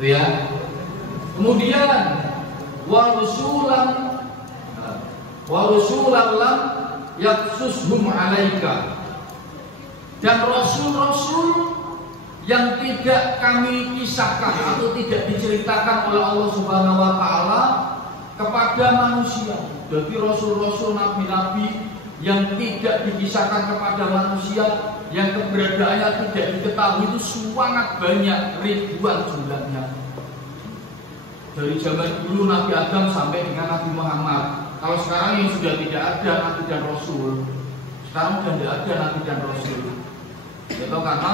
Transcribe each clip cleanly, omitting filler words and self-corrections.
Ya. Kemudian wa rusulan lam yaksushum alaika, dan rasul-rasul yang tidak kami kisahkan atau tidak diceritakan oleh Allah Subhanahu wa taala kepada manusia. Jadi rasul-rasul, nabi-nabi yang tidak dikisahkan kepada manusia, yang keberadaannya tidak diketahui itu sangat banyak, ribuan jumlahnya. Dari zaman dulu Nabi Adam sampai dengan Nabi Muhammad. Kalau sekarang yang sudah tidak ada Nabi dan Rasul, sekarang sudah tidak ada Nabi dan Rasul. Itu karena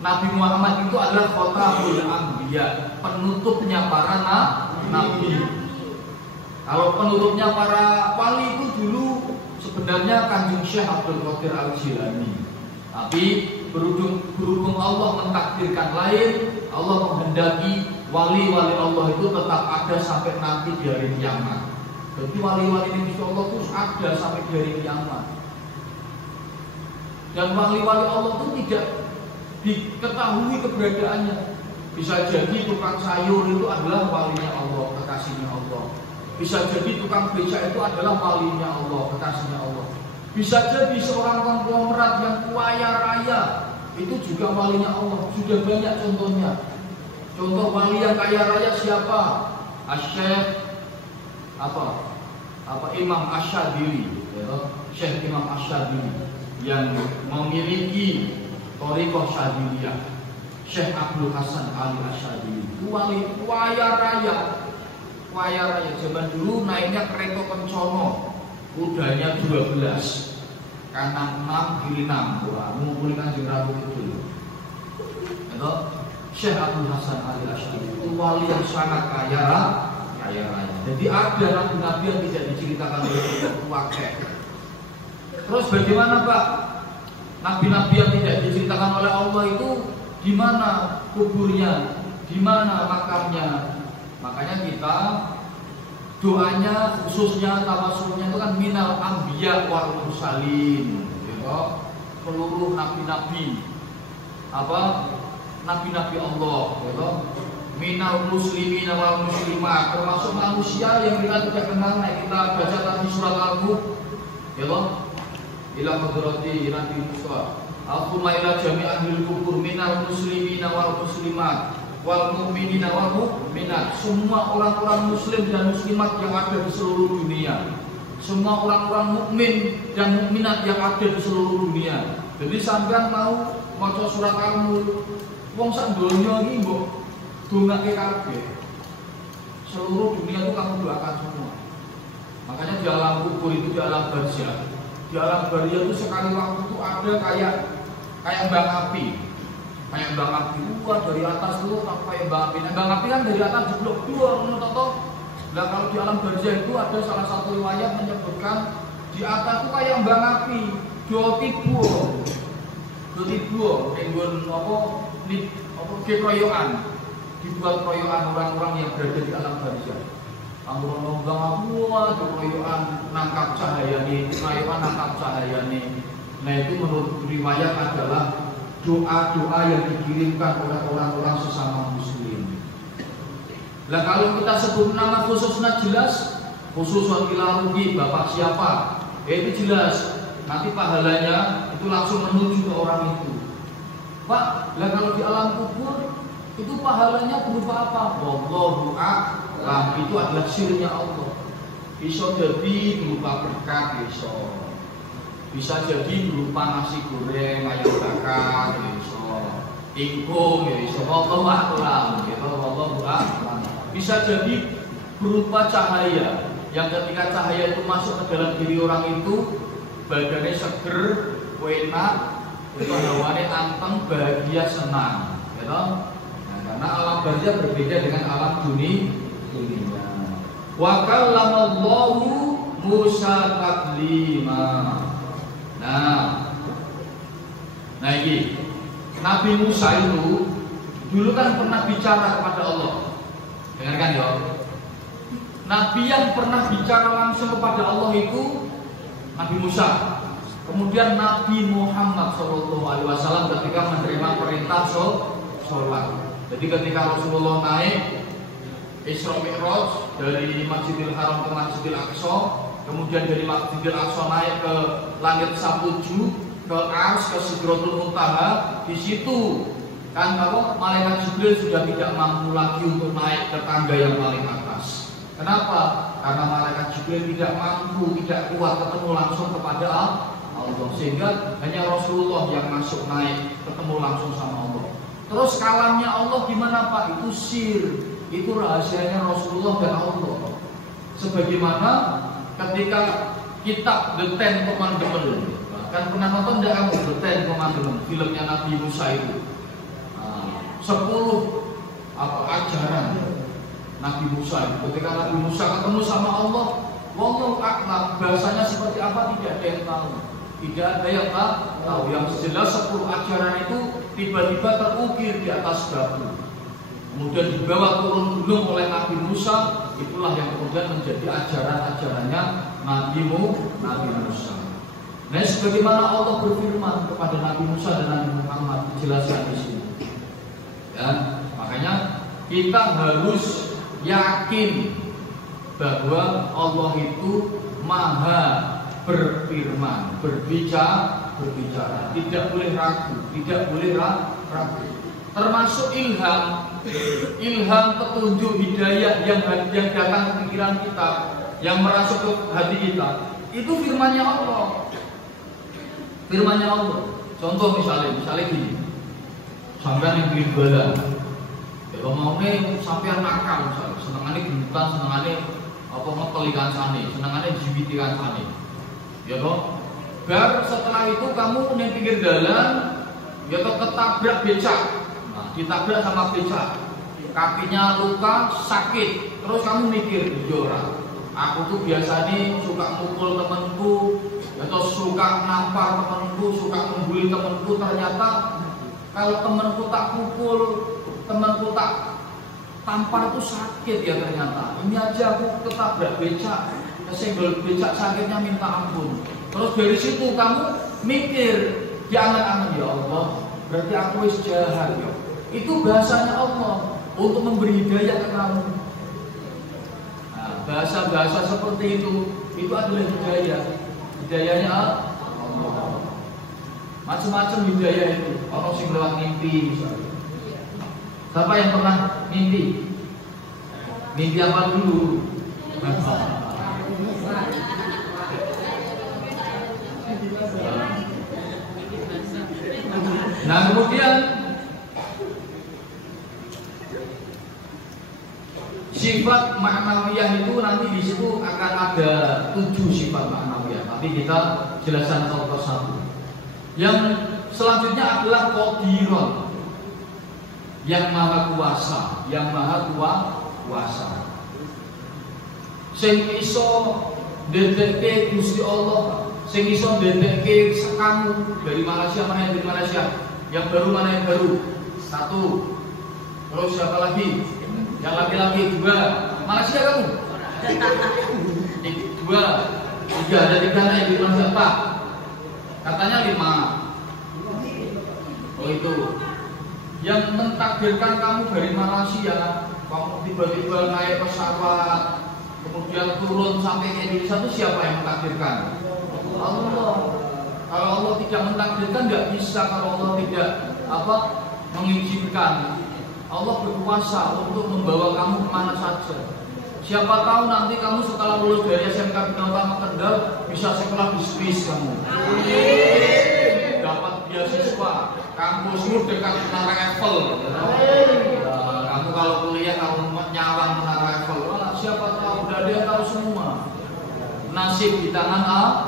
Nabi Muhammad itu adalah khatamul anbiya, penutupnya para nabi. Kalau penutupnya para wali itu dulu sebenarnya Kanjeng Syekh Abdul Qadir Al-Jilani. Tapi berhubung Allah mentakdirkan lain, Allah menghendaki wali-wali Allah itu tetap ada sampai nanti di hari kiamat. Jadi wali-wali ini Allah itu ada sampai di hari kiamat. Dan wali-wali Allah itu tidak diketahui keberadaannya. Bisa jadi tukang sayur itu adalah walinya Allah, kekasihnya Allah. Bisa jadi tukang beca itu adalah walinya Allah, kekasihnya Allah. Bisa jadi seorang konglomerat yang kaya raya itu juga walinya Allah. Sudah banyak contohnya. Contoh wali yang kaya raya siapa? Syekh Imam Asyadili, ya, Syekh Imam Asyadili yang memiliki thariqah Syadiliyah. Syekh Abdul Hasan Ali Asyadili, wali kaya raya. Zaman dulu naiknya kereta kencono, kudanya 12, kanan 6 kiri 6, ngumpulin Kanjeng Ratu itu. Itu Syekh Abdul Hasan Ali Asy'ari itu wali yang sangat kaya raya. Jadi ada nabi-nabi yang tidak diceritakan oleh Allah. Terus bagaimana Pak? Nabi-nabi yang tidak diceritakan oleh Allah itu di mana kuburnya, di mana makamnya? Makanya kita doanya khususnya tawasulnya itu kan minal anbiya wal mursalin, gitu. Seluruh nabi-nabi nabi-nabi Allah, gitu. Minal muslimin wal muslimat, termasuk manusia yang kita tidak kenal. Kita baca tadi surat Al-Mulk, gitu. Ila hadrati Nabi Musa, Allahumma ila jami'il kubur minal muslimin wal muslimat wal mu'minina wal mu'minat, semua orang-orang muslim dan muslimat yang ada di seluruh dunia, semua orang-orang mukmin dan mukminat yang ada di seluruh dunia. Jadi sampean mau maca surat Al-Mulk, wong sak donya iki mbok dongake kabeh. Seluruh dunia itu kamu doakan semua. Makanya di alam kubur itu, di alam barzah, di alam barzah itu sekali waktu itu ada kayak mbang api. Kayak mbang api, dari atas tuh kayak mbang api. Mbang api kan dari atas jeblok dua, menurut toh. Nah kalau di alam barzah itu ada salah satu riwayat menyebutkan di atas tuh kayak mbang api, dua tibu, enggon keroyokan, dibuat keroyokan orang-orang yang berada di alam barzah. Anggur mbang api, keroyokan nangkap cahaya nih, keroyokan nangkap cahaya nih. Nah itu menurut riwayat adalah doa-doa yang dikirimkan oleh orang-orang sesama muslim. Nah kalau kita sebut nama khususnya jelas, khusus wakilarugi bapak siapa, itu jelas. Nanti pahalanya itu langsung menuju ke orang itu. Pak, lah kalau di alam kubur itu pahalanya berupa apa? Wallahu a'lam, itu adalah sirnya Allah. Bisa jadi berupa berkat, bisa jadi berupa nasi goreng, ayam bakar, ingkung, wallahu a'lam, wallahu a'lam. Bisa jadi berupa cahaya, yang ketika cahaya itu masuk ke dalam diri orang itu, badannya seger, enak, hawane anteng, bahagia, senang, gitu. Nah, karena alam barzah berbeda dengan alam dunia. Wa kallamallahu Musa taklima. Nah ini Nabi Musa itu dulu kan pernah bicara kepada Allah. Dengarkan ya. Nabi yang pernah bicara langsung kepada Allah itu Nabi Musa. Kemudian Nabi Muhammad SAW ketika menerima perintah sholat. Jadi ketika Rasulullah naik Isra Mi'raj dari Masjidil Haram ke Masjidil Aqsa, kemudian dari Masjidil Aqsa naik ke langit Sabtuju, ke Ars, ke Sidratul Muntaha. Di situ kan kalau malaikat Jibril sudah tidak mampu lagi untuk naik ke tangga yang paling atas. Kenapa? Karena malaikat Jibril tidak mampu, tidak kuat ketemu langsung kepada Allah, sehingga hanya Rasulullah yang masuk naik ketemu langsung sama Allah. Terus kalamnya Allah gimana Pak? Itu sir, itu rahasianya Rasulullah dan Allah. Sebagaimana ketika kitab The Ten Commandments, kan pernah nonton tidak kamu The Ten Commandments, filmnya Nabi Musa itu, 10 ajaran Nabi Musa itu. Ketika Nabi Musa ketemu sama Allah, wallahu a'lam, bahasanya seperti apa tidak ada yang tahu. Tidak ada yang tahu. Yang jelas 10 ajaran itu tiba-tiba terukir di atas batu, kemudian dibawa turun gunung oleh Nabi Musa. Itulah yang kemudian menjadi ajaran-ajarannya Nabi Musa. Nah, sebagaimana Allah berfirman kepada Nabi Musa dan Nabi Muhammad, dijelaskan di sini. Ya, makanya kita harus yakin bahwa Allah itu maha berfirman, berbicara, tidak boleh ragu, ragu. Termasuk ilham petunjuk hidayah yang datang ke pikiran kita, yang merasuk ke hati kita, itu firman-Nya Allah. Contoh misalnya gini, sampai yang bikin badan, kalau mau nih sampai nakal, misalnya senengannya gendutan, senengannya ngepelikan sana, senengannya jibitikan sana. Ya toh, baru setelah itu kamu di pinggir jalan, ya toh ketabrak becak, nah, ditabrak sama becak, kakinya luka, sakit, terus kamu mikir, jora, aku tuh biasa nih suka mukul temanku, atau suka nampar temanku, suka membuli temanku, ternyata kalau temanku tak pukul, temanku tak tampar itu sakit ya ternyata. Ini aja aku ketabrak becak, kesenggol becak sakitnya minta ampun. Terus dari situ kamu mikir, jangan ya Allah, berarti aku wis jahat ya. Itu bahasanya Allah untuk memberi hidayah ke kamu. Nah, bahasa-bahasa seperti itu adalah hidayah. Hidayahnya Allah. Macam-macam hidayah itu. Orang sing lewat mimpi misalnya. Siapa yang pernah mimpi? Mimpi apa dulu? Nah, kemudian sifat ma'nawiyah itu nanti di situ akan ada 7 sifat ma'nawiyah. Nanti kita jelaskan satu persatu. Yang selanjutnya adalah Qadirun, yang maha kuasa, sing iso ndedekke Gusti Allah, sing iso ndedekke kamu dari Malaysia, mana yang dari Malaysia, yang baru mana yang baru, 1. Terus siapa lagi? Yang laki-laki 2. Malaysia kamu? 2. 3. Ada 3 yang di Malaysia, Pak. Katanya 5. Oh itu. Yang mentakdirkan kamu dari Malaysia, kamu tiba-tiba naik pesawat, kemudian turun sampai ke Indonesia, itu siapa yang mentakdirkan? Allah. Kalau Allah tidak mentakdirkan, nggak bisa. Kalau Allah tidak mengizinkan, Allah berkuasa untuk membawa kamu kemana saja. Siapa tahu nanti kamu setelah lulus dari SMK Bina Utama Kendal bisa sekolah di Swiss kamu. Dapat beasiswa, kampusmu dekat Menara Eiffel. Kamu kalau kuliah kamu nyawang Menara Eiffel, siapa tahu, udah dia tahu semua. Nasib di tangan Allah.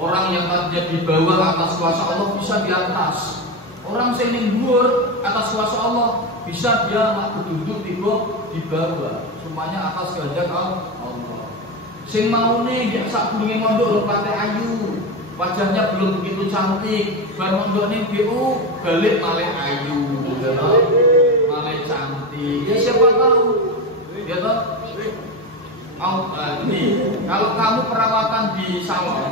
Orang yang tadinya di bawah atas kuasa Allah bisa di atas. Orang yang dhuwur atas kuasa Allah bisa dia berduduk di bawah. Semuanya atas kehendak Allah. Sing mau nih dia sak durunge mondok lho ayu. Wajahnya belum begitu cantik, bar mondok ning BU balik malah ayu. Malah cantik. Ya siapa tahu. Ya toh? Ini kalau kamu perawatan di salon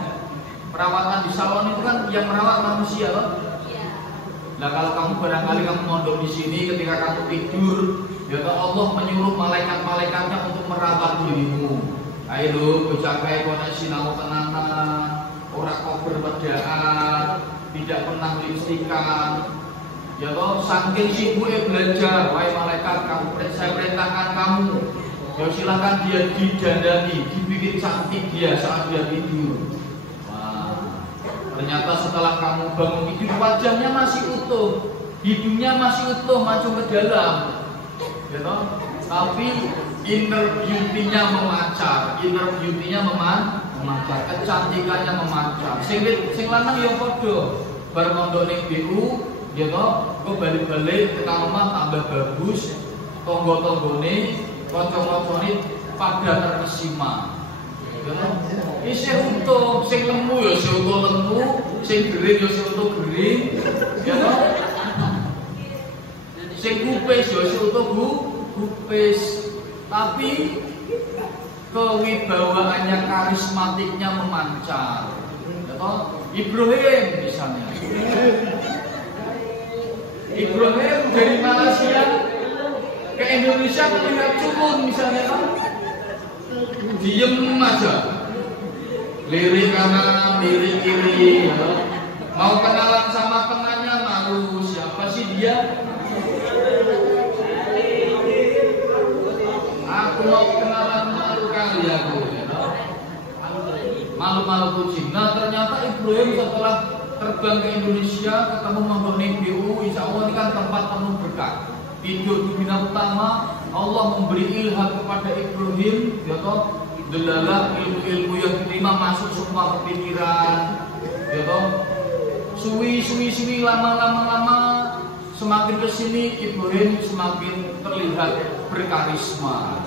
itu kan yang merawat manusia toh? Nah kalau kamu barangkali kamu mondok di sini, ketika kamu tidur, ya Allah menyuruh malaikat-malaikatnya untuk merawat dirimu. Ayo lho, bocah kae kono sinau tenanan, ora kok berbedaan, tidak pernah lipstikan. Ya toh, saking sibuknya belajar, wahai malaikat, saya perintahkan kamu. Ya silahkan dia didandani, dibikin cantik dia saat dia tidur. Wah, ternyata setelah kamu bangun tidur, wajahnya masih utuh, hidungnya masih utuh, maju ke dalam. Ya toh, tapi inner beauty-nya memancar, kecantikannya memancar. Sing lanang ya padha, bar mondok ning BU, ya toh, kok balik-balik ke rumah tambah bagus, tonggo-tonggone, kanca-kancane pada terkesima. Ya toh, isih utuh, sing lemu ya isih utuh lemu, sing gering ya isih utuh gering, ya toh. Sing kupis ya isih utuh kupis. Tapi kewibawaannya, karismatiknya memancar. Atau Ibrahim misalnya. Ibrahim dari Malaysia ke Indonesia melihat cumun misalnya kan, diem aja, lirik kanan, lirik kiri, ya. Mau kenalan sama temannya malu, siapa sih dia? Aku mau kenalan malu kali aku, ya. Malu-malu kucing. Nah ternyata Ibrahim setelah terbang ke Indonesia, ketemu mondok ning BU, insya Allah ini kan tempat penuh berkah. Tidur di bina utama, Allah memberi ilham kepada Ibrahim, ya toh, delalah ilmu-ilmu yang diterima masuk semua kepikiran, ya toh. Suwi lama semakin kesini Ibrahim semakin terlihat berkarisma.